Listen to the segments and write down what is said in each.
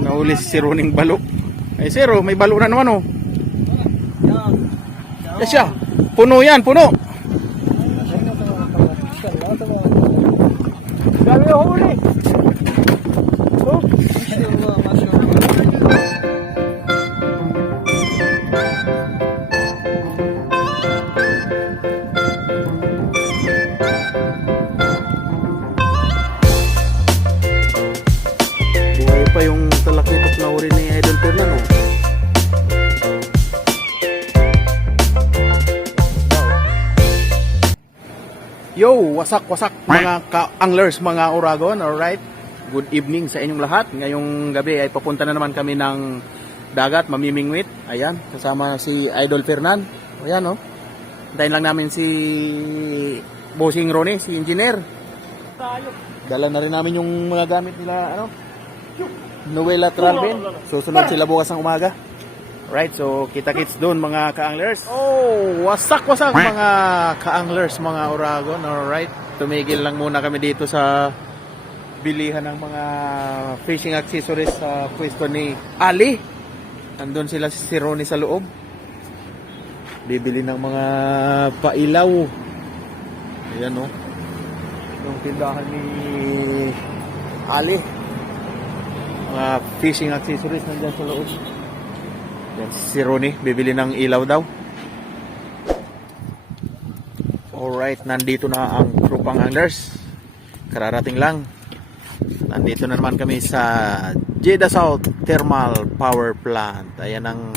May nahuli si Siro ng balo. Ay Siro, may balo na naman oh. Yes siya. Puno yan, puno. Dami yung huli. Oh. Buhay pa yung talakitok na uri ni Idol Fernan oh. Yo, wasak mga ka-anglers, mga Uragon, alright? Good evening sa inyong lahat. Ngayong gabi ay papunta na naman kami ng dagat, mamimingwit. Ayan, kasama si Idol Fernan. Ayan, oh. Hintayin lang namin si Bossing Ronnie, si engineer. Dala na rin namin yung mga gamit nila, ano? Noel at Ralvin. Susunod sila bukas ng umaga. Right, so kita-kits doon mga ka-anglers. Oh, wasak mga ka-anglers, mga Uragon. Alright, tumigil lang muna kami dito sa bilihan ng mga fishing accessories sa pwesto ni Ali. Nandun sila si Ronnie sa loob. Bibili ng mga pailaw. Ayan o. Yung tindahan ni Ali. Mga fishing accessories nandyan sa loob. Si Ronnie, bibili ng ilaw daw. Alright, nandito na ang grupang anglers. Kararating lang. Nandito na naman kami sa Jeddah South Thermal Power Plant. Ayan ang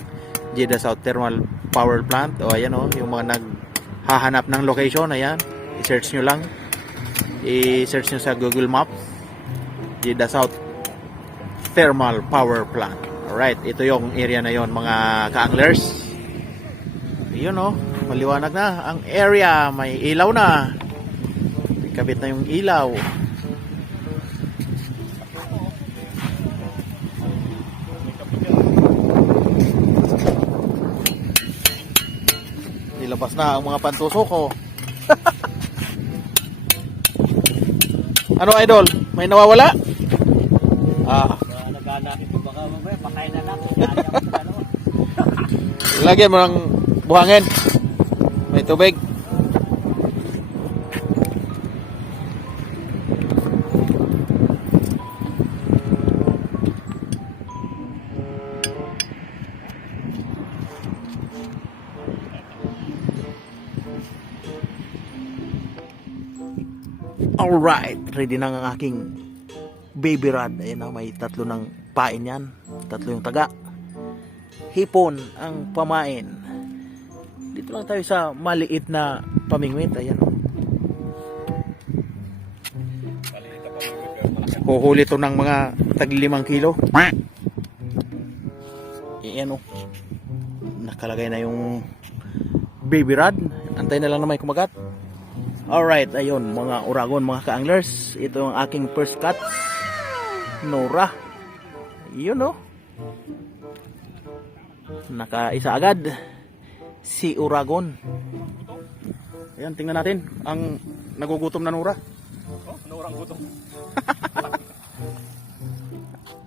Jeddah South Thermal Power Plant. O ayan o, yung mga naghahanap ng location. Ayan, i-search nyo lang. I-search nyo sa Google Maps. Jeddah South Thermal Power Plant. Alright, ito yung area na yon mga ka-anglers. Yun o, maliwanag na ang area, may ilaw na. May kabit na yung ilaw. Nilabas na ang mga pantusok ko. Ano Idol, may nawawala? Lagyan mo ng buhangin. May tubig. Alright, ready na ang aking baby rod. Ayan na, may tatlo ng pain yan. Tatlo yung taga. Hipon ang pamain. Dito lang tayo sa maliit na pamingwit. Ayan o. Huhuli to ng mga tag 5 kilo. Ayan o. Nakalagay na yung baby rod. Antay na lang na may kumagat. Alright, ayun mga Uragon, mga ka-anglers. Ito ang aking first cut. Nora. Yun o. Nakaisa agad si Uragon. Ayan, tingnan natin ang nagugutom na Nora. Oh, Norang gutom.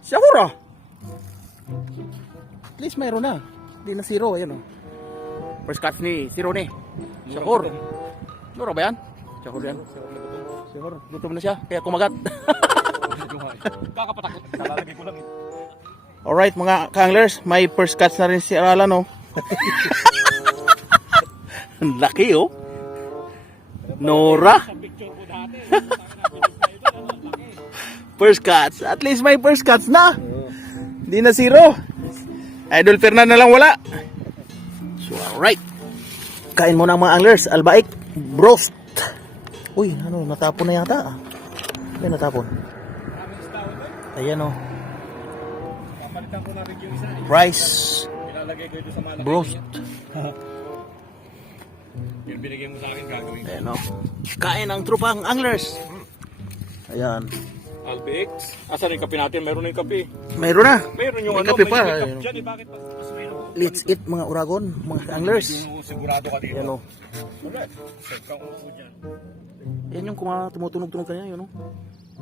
Siya Nora. At least mayroon na. Hindi na zero, ayan o. First cut ni si Ronnie. Syakur. Nora ba yan? Syakur yan. Syakur. Gutom na siya, kaya kumagat. Kakapatakot. Nalalagay ko lang. Alright mga ka-anglers, may first catch na rin si Aralan oh. Ang laki oh. Nora. First catch. At least may first catch na. Hindi na zero. Idol Fernan na lang wala. So alright. Kain muna mga anglers. Albaik. Brost. Uy, ano, natapon na yata. Ay, natapon. Ayan oh. Rice. Brost. Yung binigay mo sa akin gagawin ko. Ayan o. Kain ang trupang anglers. Ayan. Albix. Asan yung kape natin? Meron na yung kape. Mayroon na. Meron yung May ano. kape May pa. kape Ayun. dyan eh. Bakit mas mayroon? Let's eat mga Uragon, mga anglers. Sigurado ka dito. Ayan o. Alright. Set kang upo dyan. Yan yung tumutunog-tunog kanya. Yun o.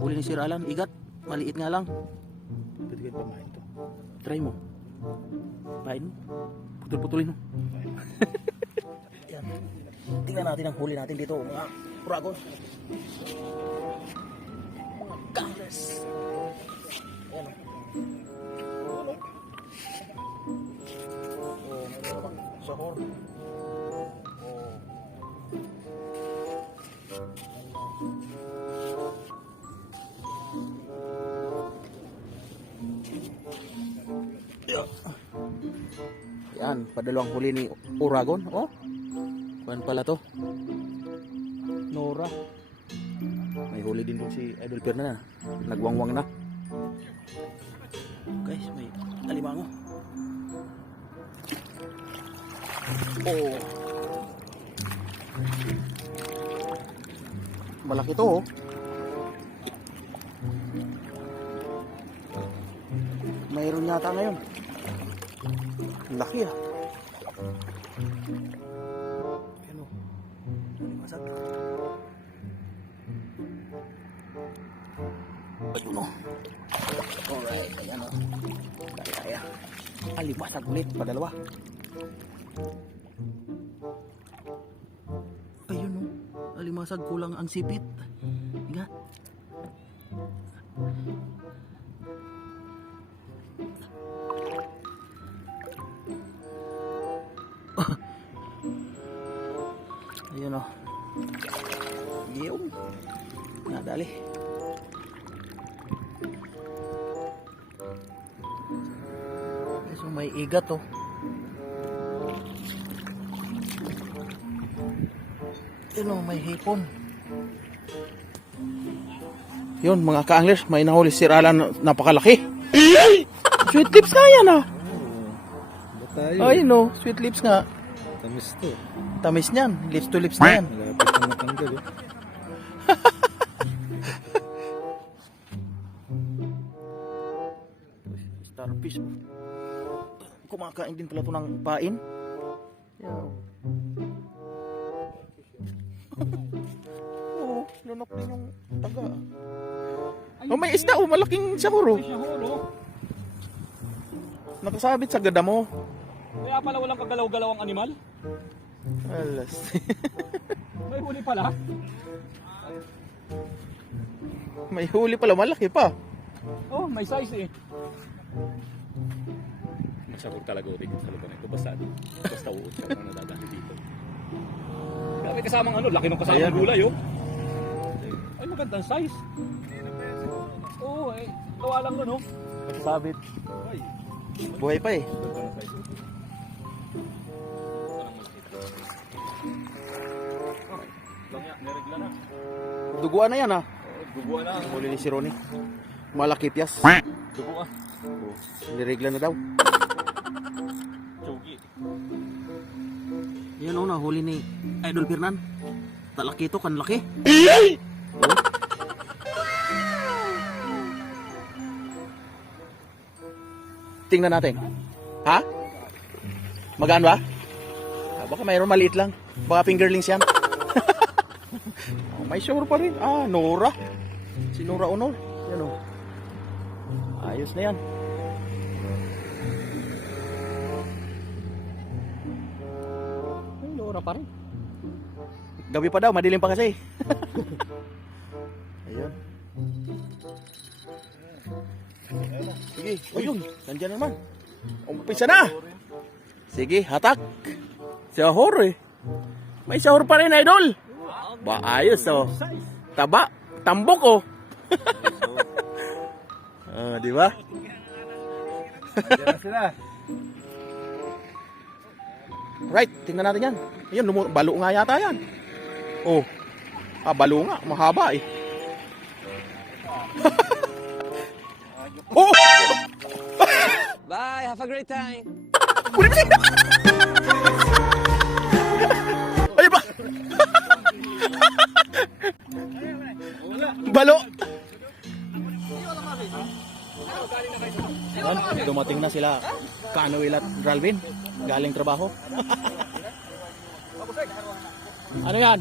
Huli ni Sir Alan. Igat. Maliit nga lang. Pwede kayo pamain to. Try mo. Pain mo. Putol-putulin mo. Yan. Tingnan natin ang huli natin dito, mga uragon. Mga anglers. Ayan. Oh, meron naman sahor. Oh. Yan, padalawang huli ni uragon. Oh, kuan pala to. Nora. May huli din doon si Idol Pierna na. Nagwangwang na. Guys, may alimango. Oh. Malaki to, oh. Mayroon yata ngayon. Laki, ah. Ayan, oh. Masag. Ayun, oh. Alright, ayan, oh. Kaya. Alimasag ulit, padalawa. Ayun, oh. Alimasag, kulang ang sipit. Ingat. Ayun, oh. Yung. Nadali. So may igat, oh. Yun, oh, may hipon. Yun, mga ka-anglers, may nahuli si Alan, napakalaki. Sweet lips nga yan, ah. Ayun, oh, sweet lips nga. Tamis to. Tamis niyan, lips to lips na yan. Malapit na matanggal, oh. Starfish. Kumakain din pala ito ng pain. Yan. Oo, lunok din yung taga. Oh, may isda, oh, malaking sahuro. Nakasabit sa gada mo. Kaya pala walang kagalaw-galaw ang animal. Alas. May huli pala. May huli pala, malaki pa. Oh, may size eh. Masagor talaga ulit sa lugar na ito. Basta uod ka naman nadadali dito. Kaya may kasamang ano, laki ng kasamang Ayan. gulay oh. Ay, magandang size. Oo, eh. Gawa lang nun oh. Sabit. Ay, Buhay pa, eh. magandang size. Langya, niregla na. Duguan na yan, ah. Duguan na. Huli ni si Ronnie. Malaki piyas. Duguan. Oh, niregla na daw. Chugi. Yan, oh, nahuli ni Idol Fernan. Talaki to, kanlaki. Oh. Tingnan natin. Ha? Magaan ba? Ah, baka mayroon maliit lang. Baka fingerlings yan. Oh, may sure pa rin. Ah, Nora. Si Nora Honor. Yan, oh. Ayos na yan. Ay, Nora pa rin. Gabi pa daw, madilim pa kasi. Ayun. Sige, ayun, nandiyan naman. Umpisa na. Sige, hatak. Sahur eh. May sahur pa rin, Idol. Ba, ayos oh. Taba, tambok oh. Ah, di ba? Right, tingnan natin yan. Ayun, balo nga yata yan. Oh. Ah, balo nga, mahaba eh. Oh! Bye, have a great time. Ay ba? Balo. Yan, dumating na sila Kanoel at Ralvin galing trabaho. Ano yan?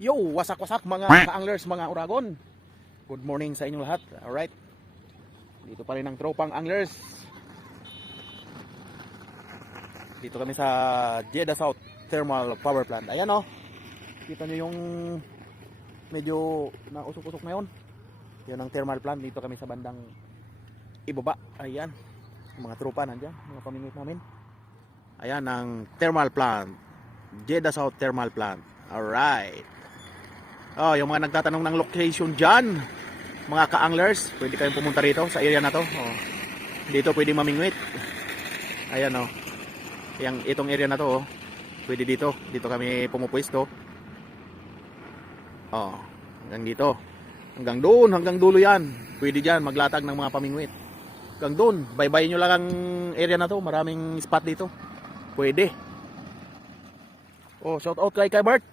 Yo, wasak-wasak mga ka-anglers, mga uragon. Good morning sa inyong lahat. Alright. Dito pa rin ang tropang anglers. Dito kami sa Jeddah South Thermal Power Plant. Ayan o. Kita nyo yung medyo nausok-usok na yun. Yun ang thermal plant. Dito kami sa bandang ibaba. Ayan. Mga tropa nandiyan. Mga pamingwit namin. Ayan ang thermal plant. Jeddah South Thermal Plant. Alright. Oh, yung mga nagtatanong ng location dyan, mga ka-anglers, pwede kayong pumunta rito sa area na to. Oh. Dito pwede mamingwit. Ayan oh. Itong area na to oh. Pwede dito. Dito kami pumupwesto. Oh, hanggang dito. Hanggang doon, hanggang dulo yan. Pwede dyan maglatag ng mga pamingwit. Hanggang doon, bye-bye nyo lang ang area na to. Maraming spot dito. Pwede. Oh, shout out kay Bert.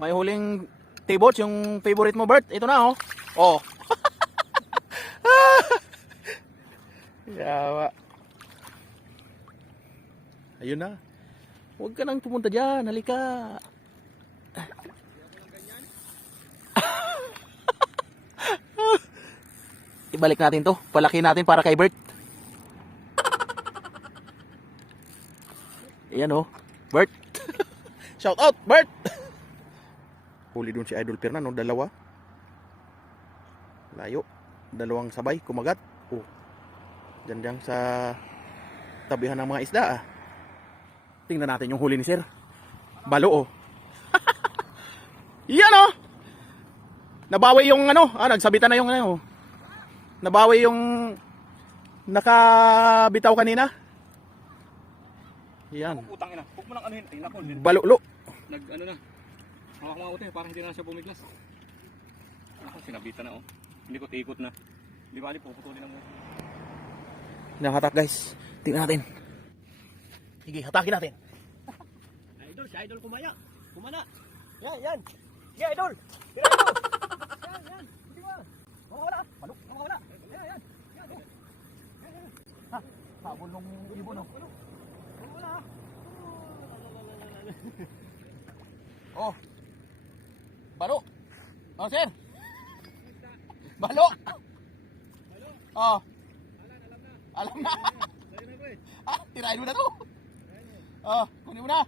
May huling T-boats, yung favorite mo Bert. Ito na oh. Oh. Yawa. Ayun na. Huwag ka nang pumunta dyan. Halika. Ibalik natin to. Palaki natin para kay Bert. Ayan oh. Bert. Shout out Bert. Huli dun si Idol Fernan, no? Dalawa. Layo. Dalawang sabay, kumagat. Oh. Diyan sa tabihan ng mga isda ah. Tingnan natin yung huli ni Sir. Balo oh. Yan oh. Nabawi yung ano, nagsabitan na yung ano. Nabawi yung nakabitaw kanina. Yan. Putang ina. Huwag mo nang anuhin. Ay, nako. Balulo. Ano na. Hawak mga utin, parang hindi na siya bumiglas. Ako, sinabitan na oh. Hindi ko tikot na. Hindi ba, puputulin na mo. Nakatak guys. Tingnan natin. Sige, hatakin natin. Idol, si Idol kumaya. Kumana. Yan, yan. Sige, Idol. Tira mo. Yan, yan. Hindi ba? Mawawala. Palok, mawawala. Yan, yan. Yan, oh. Yan, yan. Ha, sabon nung ibon, oh. Mawawala. Oh. Balo. Oh, Sir. Balo. Oh. Alam na. Tirahin mo na to. Oh, kunin mo na.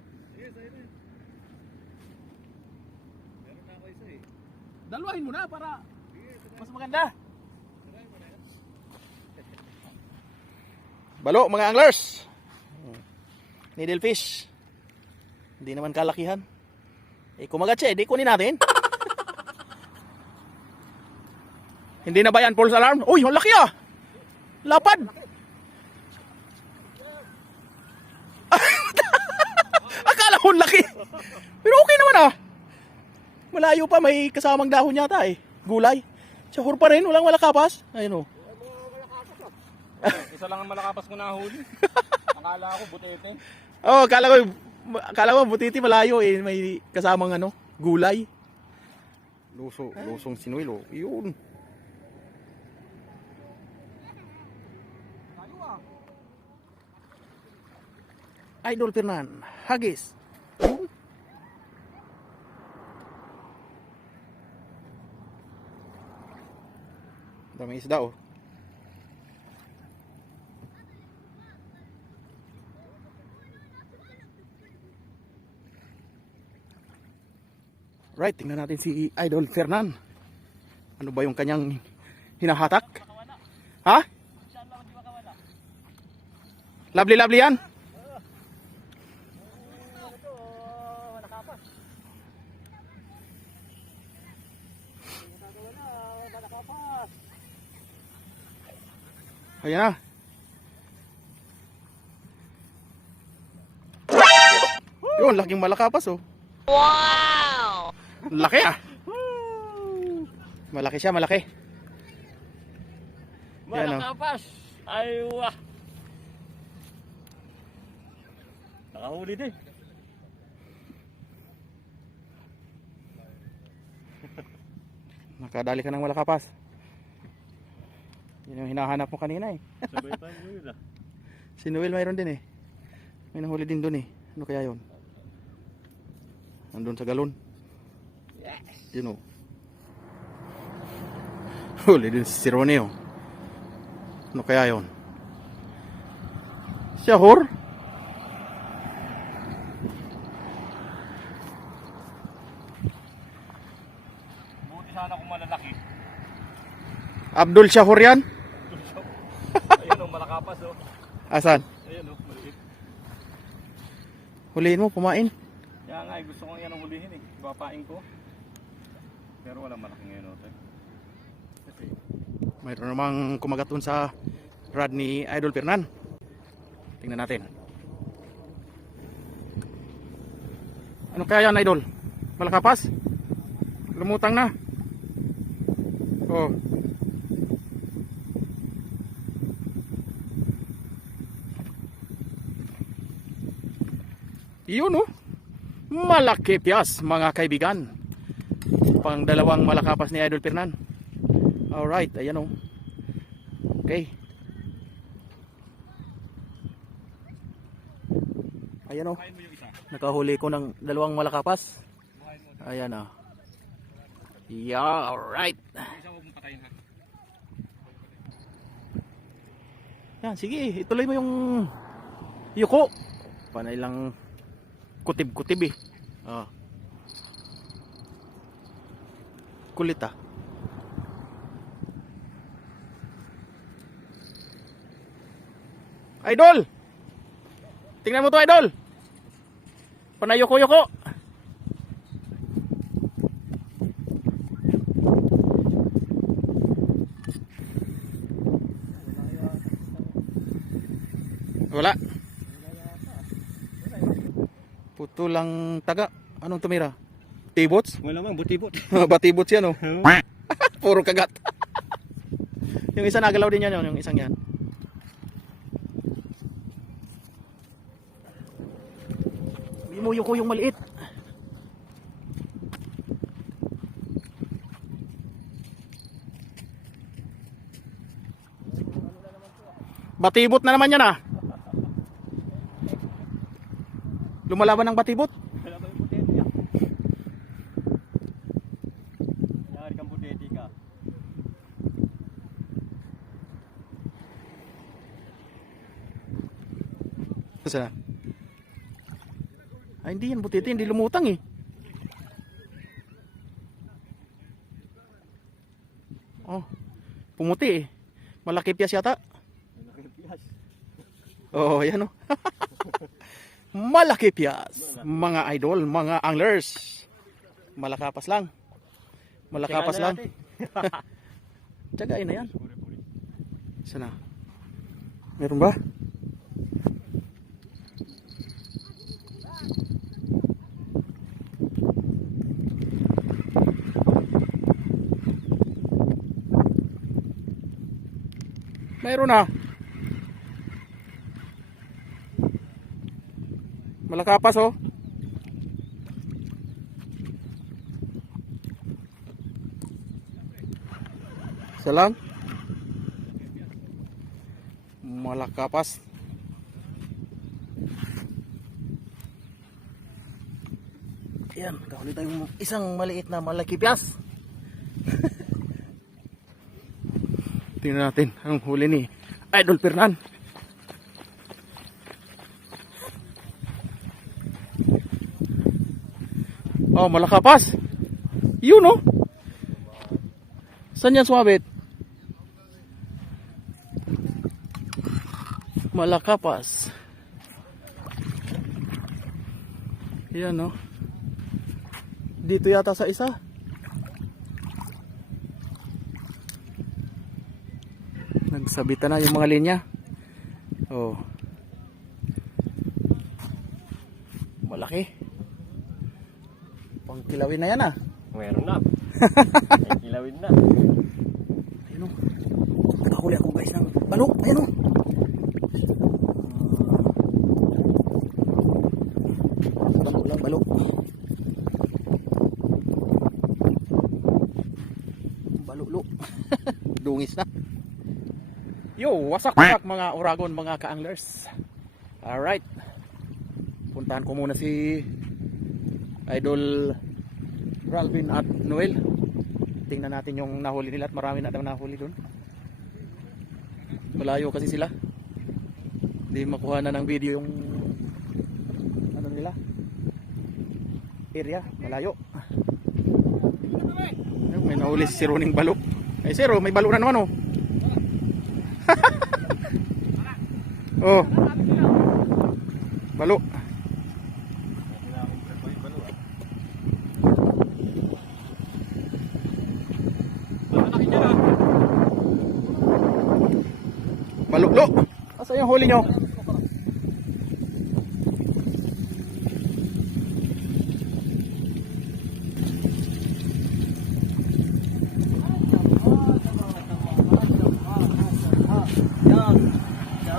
Dalawahin mo na para mas maganda. Balo, mga anglers. Needlefish. Hindi naman kalakihan. Kumagat siya, di kunin natin. Hindi na ba yan false alarm? Uy, ang laki ah! Lapad! Akala ko laki. Pero okay naman ah. Malayo pa, may kasamang dahon yata eh. Gulay. Sahur pa rin, walang malakapas. Ayun oh. Isa lang ang malakapas ko nahuli. Akala ko butete. Oh, akala ko butiti malayo eh. May kasamang ano, gulay. Lusong sinuil oh. Yun. Idol Fernan, hagis. Daming isda oh. Right, tingnan natin si Idol Fernan. Ano ba yung kanyang hinahatak? Ha? Lovely yan. Ayan na. Yun, laking malakapas oh. Wow! Laki ah. Malaki siya, malaki. Yan, oh. Malakapas. Ay, wah. Nakahuli din. Nakadali ka ng malakapas. Yun yung hinahanap mo kanina eh. Sabay tayo yun ah. Si Noel mayroon din eh. May nahuli din doon eh. Ano kaya yun? Nandun sa galon. You know. Huli din si Roneo. Ano kaya yun? Siyahor? Buti sana kung malalaki. Abdul Siyahor yan? Ayun oh, malakapas oh. Asan? Ayun oh, maliit. Huliin mo, pumain. Kaya nga, gusto kong yan ang hulihin eh. Ipapain ko. Pero walang malaki ngayon oh. Kasi, Mayroon namang kumagat dun sa rod ni Idol Fernan. Tingnan natin. Ano kaya yan, Idol? Malakapas? Lumutang na. Oh. Yun oh. Malaki piyas mga kaibigan. Pang dalawang malakapas ni Idol Fernan. Alright, ayan oh. Okay. Ayan oh. kain mo yung isa. Nakahuli ko ng dalawang malakapas. Buhayin mo. Ayan ah. Yeah, alright. Yung isa huwag mong patayin ha. Yan, sige, ituloy mo yung yuko. Panay lang kutib-kutib eh. Ah. Kulit ah. Idol! Tingnan mo to, Idol! Panay yuko-yuko. Wala. Puto lang taga. Anong tumira? Tibots? Wala man, buti-but. Batibots yan oh. Puro kagat. Yung isa nagalaw din yan, yung isang yan. Bimuyo ko yung maliit. Batibot na naman yan ah. Lumalaban ng batibot. Wala ba yung buteti ah? Yari kang buteti ka. Saan? Ay, hindi yan butiti, hindi lumutang eh. Oh, pumuti eh. Malaki piyas yata. Oh, yan oh. Malaki piyas. Mga idol, mga anglers. Malakapas lang. Malakapas lang. Tsagain na yan. Sana. Meron ba? Meron na. Malakapas oh. Isa lang. Malakapas. Ayan, kahuli tayong isang maliit na malaki piyas. Tingnan natin ang huli ni Idol Fernan. Oh, malakapas. Yun oh. Saan yan sumabit? Malakapas. Yan oh. Dito yata sa isa. Nagsabitan na yung mga linya. Oh. Malaki. Pang kilawin na yan ah. Meron na. Ay, kilawin na. Ayun o. Nakahuli ako guys ng balo. Ayun o. Balo lang, balo. Balulo. Dungis na. Yo, wasak-wasak mga Oragon, mga ka-anglers. Alright. Puntahan ko muna si Idol Ralvin at Noel. Tingnan natin yung nahuli nila at marami na daw nahuli doon. Malayo kasi sila. Hindi makuha na ng video yung ano nila. Area, malayo. Ayun, may nahuli si Roning balo. Ay Siro, may balo na naman oh. Oh. Balo. Baluklo. Asa yung huli nyo?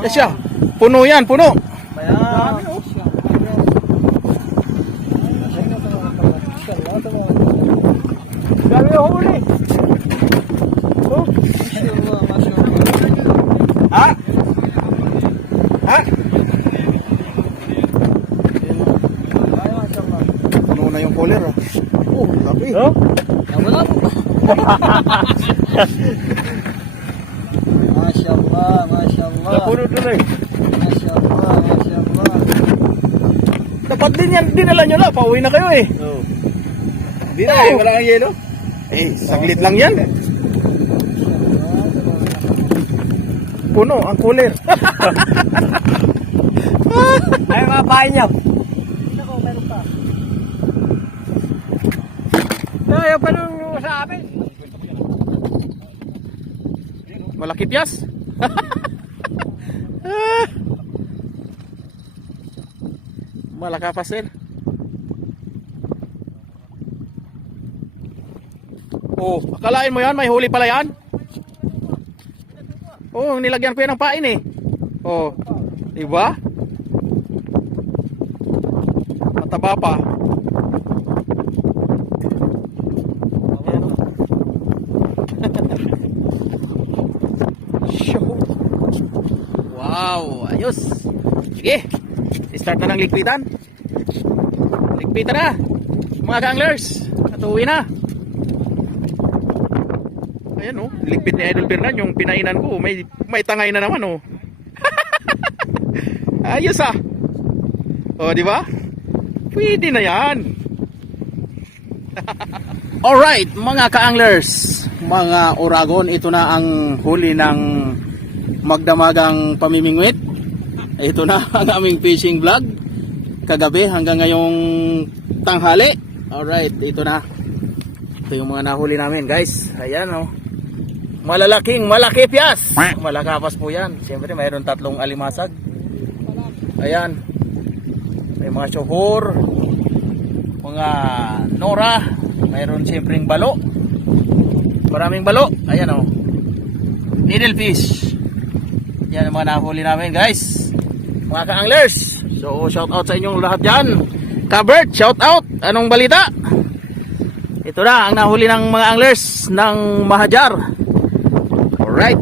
Yes, siya. Puno yan, puno. Dami yung huli. Ha? Ha? Puno na yung cooler ah. Oh, laki. Oh? Wala mo. Masya Allah, Masya Allah. Napuno doon eh. Masya Allah, Masya Allah. Dapat din yan, dinala nyo na. Pauwi na kayo eh. Oh. Di na eh, wala kang yelo. Eh, saglit lang yan. Puno ang cooler. Ay, mga bahay niya. Ako, meron pa. Ayaw pa nung sa amin. Malaki piyas. Malaka pa sir. Oh, akalain mo yan, may huli pala yan. Oh, nilagyan ko yan ng pain eh. Oh, diba? Mataba pa. Show. Wow, ayos. Sige, start na ng ligpitan. Ligpitan na, mga anglers. At uwi na. Ayan oh, ligpit ni Idol Fernan yung pinainan ko. May tangay na naman oh. Ayos ah. Oh, di ba? Pwede na yan. Alright, mga ka-anglers, mga Oragon, ito na ang huli ng magdamagang pamimingwit. Ito na ang aming fishing vlog kagabi hanggang ngayong tanghali. Alright, ito na. Ito yung mga nahuli namin guys. Ayan oh. Malaki piyas. Malakapas po yan. Siyempre mayroon 3 alimasag. Ayan. May mga tsohor, mga nora, mayroon siyempreng balo. Maraming balo. Ayan oh. Needlefish. Yan ang mga nahuli namin guys. Mga ka-anglers. So shout out sa inyong lahat dyan. Kabert, shout out. Anong balita? Ito na ang nahuli ng mga anglers ng Mahajar. Alright.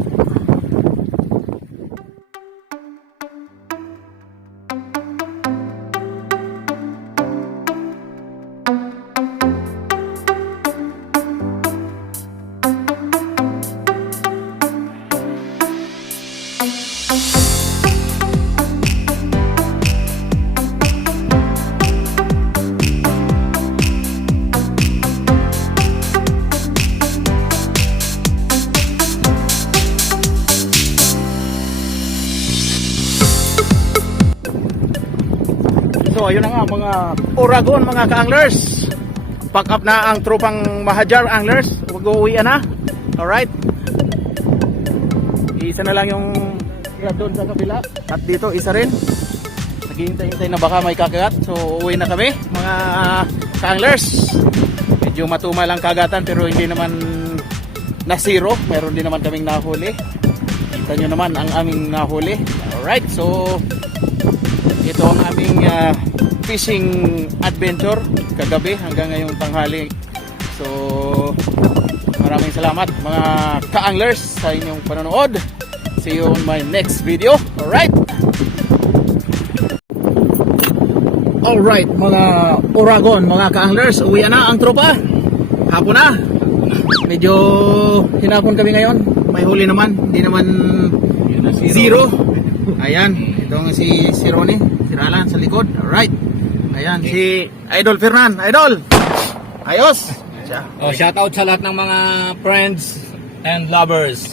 So ayun na nga mga Oragon, mga ka-anglers. Pack up na ang tropang Mahajar anglers. Mag-uwian na. Alright. Isa na lang yung doon sa kabila. At dito isa rin. Naghihintay-hintay na baka may kakagat. So uwi na kami mga ka-anglers. Medyo matuma lang kagatan pero hindi naman na zero. Meron din naman kaming nahuli. Kita nyo naman ang aming nahuli. Alright, so ito ang aming fishing adventure kagabi hanggang ngayong tanghali. So maraming salamat mga ka-anglers sa inyong panonood. See you on my next video. Alright. Alright, mga Oragon, mga ka-anglers, uwi na ang tropa. Hapon na. Medyo hinapon kami ngayon. May huli naman, hindi naman zero. Ayan, itong si Ronnie, si Ralan sa likod. Alright. Ayan, si Idol Fernan. Idol! Ayos! Oh, shout out sa lahat ng mga friends and lovers.